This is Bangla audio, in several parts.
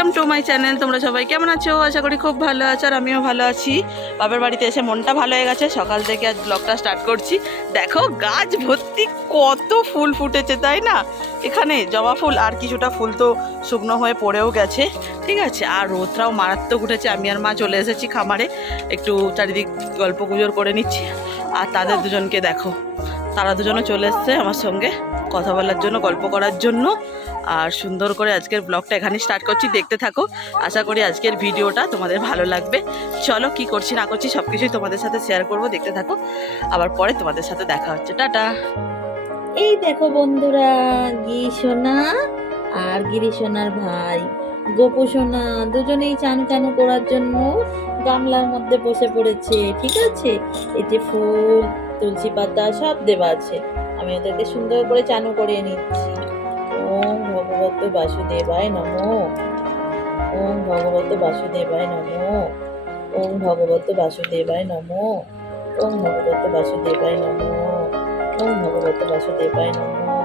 ওয়েলকাম টু মাই চ্যানেল, তোমরা সবাই কেমন আছো? আশা করি খুব ভালো আছো আর আমিও ভালো আছি। বাবার বাড়িতে এসে মনটা ভালো হয়ে গেছে, সকাল থেকে আজ ব্লগটা স্টার্ট করছি। দেখো, গাছ ভর্তি কত ফুল ফুটেছে, তাই না? এখানে জবা ফুল আর কিছুটা ফুল তো শুকনো হয়ে পড়েও গেছে, ঠিক আছে? আর রোদটাও মারাত্মক উঠেছে, আমি আর মা চলে এসেছি খামারে। একটু চারিদিক গল্প গুজর করে নিচ্ছি। আর তাদের দুজনকে দেখো, তারা দুজনও চলে এসছে আমার সঙ্গে। কথা বলার জন্য, গল্প করার জন্য। আর সুন্দর করে আজকের ব্লগটা এখানে স্টার্ট করছি। দেখতে থাকো। আশা করি আজকের ভিডিওটা তোমাদের ভালো লাগবে। চলো কি করছি, না করছি সব কিছুই তোমাদের সাথে শেয়ার করব। দেখতে থাকো। আবার পরে তোমাদের সাথে দেখা হচ্ছে। টাটা! এই দেখো বন্ধুরা গি সোনা আর গিরি সোনার ভাই, গোপু সোনা, দুজনেই চান চান করার জন্য গামলার মধ্যে বসে পড়েছে। ঠিক আছে? এতে ফুল, তুলসী পাতা, সব দেওয়া আছে। আমি ওদেরকে সুন্দর করে চানু করিয়ে নিচ্ছি। ওম ভগবত বাসুদেবায় নমো। ওম ভগবত বাসুদেবায় নমো। ওম ভগবত বাসুদেবায় নমো। ওম ভগবত বাসুদেবায় নমো। ওম ভগবত বাসুদেবায় নমো।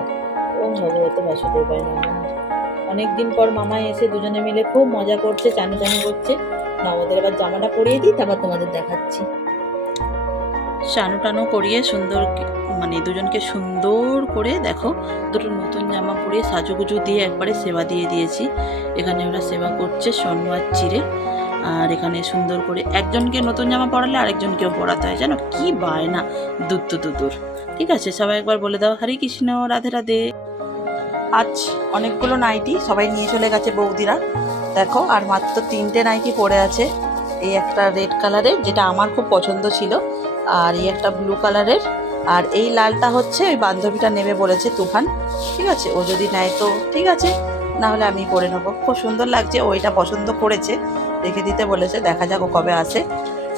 ওম ভগবত বাসুদেবায় নমো। অনেকদিন পর মামা এসে দুজনে মিলে খুব মজা করছে চানু চানু করছে। না ওদের আবার জামাটা পরিয়ে দিই, তারপর তোমাদের দেখাচ্ছি। শানু টানু করিয়ে সুন্দর মানে দুজনকে সুন্দর করে দেখো, দুটো নতুন জামা পরিয়ে সাজুগুজু দিয়ে একবারে সেবা দিয়ে দিয়েছি। এখানে ওরা সেবা করছে সোনবার চিরে আর এখানে সুন্দর করে একজনকে নতুন জামা পরালে আরেকজনকেও পরাতে হয়। জানো কি বায়না, দূর তো দূর ঠিক আছে, সবাই একবার বলে দাও, হরে কৃষ্ণ, রাধে রাধে। আজ অনেকগুলো নাইটি সবাই নিয়ে চলে গেছে বৌদিরা। দেখো, আর মাত্র তিনটে নাইটি পড়ে আছে। এই একটা রেড কালারের, যেটা আমার খুব পছন্দ ছিল। আর এই একটা ব্লু কালারের আর এই লালটা হচ্ছে ওই বান্ধবীটা নেবে বলেছে তুফান। ঠিক আছে? ও যদি নেয় তো ঠিক আছে। না হলে আমি পরে নেব। খুব সুন্দর লাগছে। ওইটা পছন্দ করেছে। রেখে দিতে বলেছে। দেখা যাক ও কবে আসে।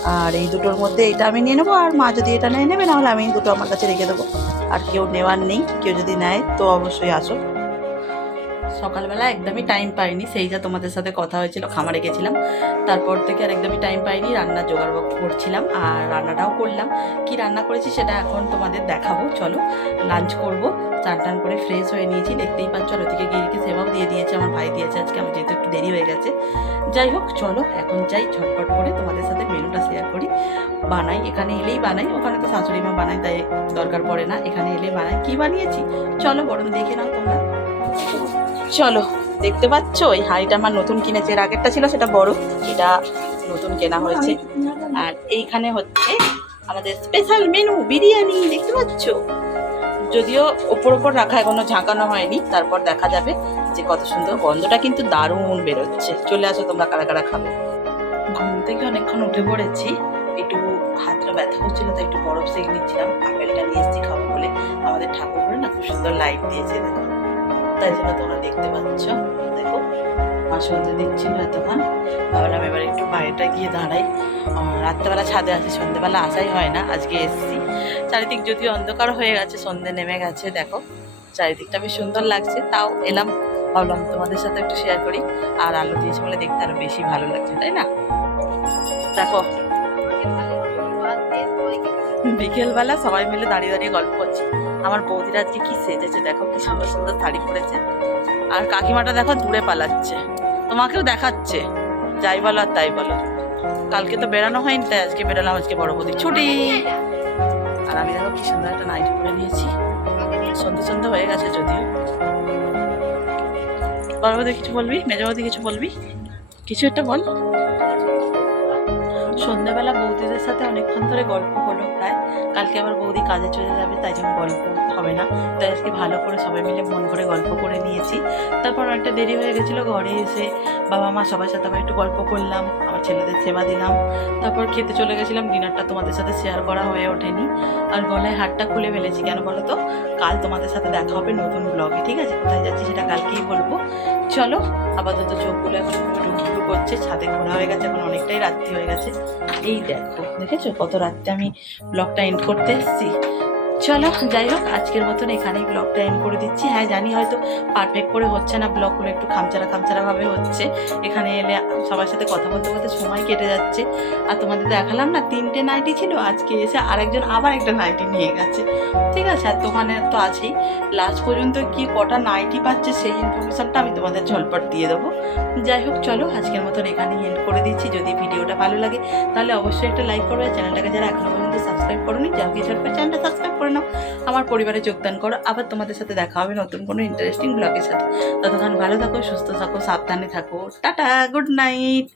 আর এই দুটোর মধ্যে এটা আমি নিয়ে নেব। আর মা যদি এটা নিয়ে নেবে, নাহলে আমি দুটো আমার কাছে রেখে দেবো। আর কেউ নেওয়ার নেই। কেউ যদি নেয়, তো অবশ্যই আসো। সকালবেলা একদমই টাইম পাইনি। সেই যা তোমাদের সাথে কথা হয়েছিল, খামারে গেছিলাম। তারপর থেকে আর একদমই টাইম পাইনি, রান্না জোগাড় করছিলাম আর রান্নাটাও করলাম। কি রান্না করেছি সেটা এখন তোমাদের দেখাবো, চলো। লাঞ্চ করব, চান টান করে ফ্রেশ হয়ে নিয়েছি। দেখতেই পাচ্ছ, আর ওদিকে গিরিকে সেবাও দিয়ে দিয়েছে, আমার ভাই দিয়েছে আজকে, আমার যেহেতু একটু দেরি হয়ে গেছে। যাই হোক, চলো, এখন যাই, ঝটপট করে তোমাদের সাথে মেনুটা শেয়ার করি। বানাই, এখানে এলেই বানাই, ওখানে তো শাশুড়ি মা বানাই তাই দরকার পড়ে না। এখানে এলেই বানাই। কি বানিয়েছি? চলো, বরং দেখে নাও তোমরা। চলো, দেখতে পাচ্ছ? ওই হাঁড়িটা আমার নতুন কিনেছে। এর আগেরটা ছিল, সেটা বড়। এটা নতুন কেনা হয়েছে। আর এইখানে হচ্ছে আমাদের স্পেশাল মেনু বিরিয়ানি, দেখতে পাচ্ছ? যদিও ওপর ওপর রাখা এখনও ঝাঁকানো হয়নি, তারপর দেখা যাবে যে কত সুন্দর গন্ধটা কিন্তু দারুণ বেরোচ্ছে। চলে আসো তোমরা, কারা কারা খাবে? ঘুম থেকে অনেকক্ষণ উঠে পড়েছি। একটু হাতটা ব্যথা করছিল, তাই একটু বরফ সেঁকে নিচ্ছিলাম। আপেলটা নিয়ে এসেছি খাব বলে। আমাদের ঠাকুর করে না খুব সুন্দর লাইট দিয়েছে, দেখো। তাই জন্য তোমরা দেখতে পাচ্ছ। দেখো মা সন্ধে দিচ্ছিল এতক্ষণ। ভাবলাম এবার একটু বাইরেটা গিয়ে দাঁড়াই। রাত্রেবেলা ছাদে আছি সন্ধেবেলা আসাই হয় না, আজকে এসছি। চারিদিক যদিও অন্ধকার হয়ে গেছে, সন্ধে নেমে গেছে, দেখো। চারিদিকটা বেশ সুন্দর লাগছে, তাও এলাম। ভাবলাম তোমাদের সাথে একটু শেয়ার করি, আর আলো দিয়েছে বলে দেখতে আরও বেশি ভালো লাগছে, তাই না? দেখো। বিকেলবেলা সবাই মিলে দাঁড়িয়ে দাঁড়িয়ে গল্প করছি। আমার বৌদিরা আজকে কি সেজেছে দেখো, কি সুন্দর সুন্দর শাড়ি পরেছে। আর কাকিমাটা দেখো দূরে পালাচ্ছে। তোমাকেও দেখাচ্ছে। যাই বলো আর তাই বলো। কালকে তো বেরানো হয়নি, তাই আজকে বেরালাম আজকে বড় বৌদি ছুটি। আর আমি দেখো কি সুন্দর একটা নাইট পরে নিয়েছি। সন্ধে সন্ধে হয়ে গেছে যদিও। বড় বৌদি কিছু বলবি? মেজো বৌদি কিছু বলবি? কিছু একটা বল। সন্ধ্যাবেলা বৌদিদের সাথে অনেকক্ষণ ধরে গল্প হলো প্রায়। কালকে আবার বৌদি কাজে চলে যাবে, তাই জন্য গল্প হবে না। তাই আজকে ভালো করে সবাই মিলে মন করে গল্প করে নিয়েছি। তারপর অনেকটা দেরি হয়ে গেছিল, ঘরে এসে বাবা মা সবার সাথে আবার একটু গল্প করলাম আমার ছেলেদের সেবা দিলাম। তারপর খেতে চলে গেছিলাম, ডিনারটা তোমাদের সাথে শেয়ার করা হয়ে ওঠেনি। আর গলায় হাটটা খুলে ফেলেছি, কেন বলো তো? কাল তোমাদের সাথে দেখা হবে নতুন ব্লগে ঠিক আছে? কোথায় যাচ্ছি সেটা কালকেই বলব। চলো, আপাতত চোখগুলো এখন ডুবডুবু করছে, ছাদে ঘোরা হয়ে গেছে, এখন অনেকটাই রাত্রি হয়ে গেছে। এই দেখো, দেখেছ? কত রাত্রে আমি ব্লগটা এন্ড করতে এসেছি। চলো, যাই হোক, আজকের মতন এখানেই ব্লগটা এন্ড করে দিচ্ছি। হ্যাঁ জানি হয়তো পারফেক্ট করে হচ্ছে না ব্লগগুলো একটু খামচারা খামচারা ভাবে হচ্ছে। এখানে এলে সবার সাথে কথা বলতে বলতে সময় কেটে যাচ্ছে। আর তোমাদের দেখালাম না, তিনটে নাইটি ছিল, আজকে এসে আরেকজন আবার একটা নাইটি নিয়ে গেছে। ঠিক আছে, আর দোকানে তো আছেই। লাস্ট পর্যন্ত কি কটা নাইটি পাচ্ছে সেই ইনফরমেশনটা আমি তোমাদের ঝলপট দিয়ে দেবো। যাই হোক, চলো, আজকের মতন এখানেই এন্ড করে দিচ্ছি। যদি ভিডিওটা ভালো লাগে, তাহলে অবশ্যই একটা লাইক করবে। চ্যানেলটাকে যারা এখনও পর্যন্ত সাবস্ক্রাইব করোনি, যাও কি ঝটপট চ্যানেলটা সাবস্ক্রাইব করে নাও আমার পরিবারে যোগদান করো। আবার তোমাদের সাথে দেখা হবে নতুন কোনো ইন্টারেস্টিং ব্লগের সাথে। ততক্ষণ ভালো থাকো, সুস্থ থাকো, সাবধানে থাকো। Tata good night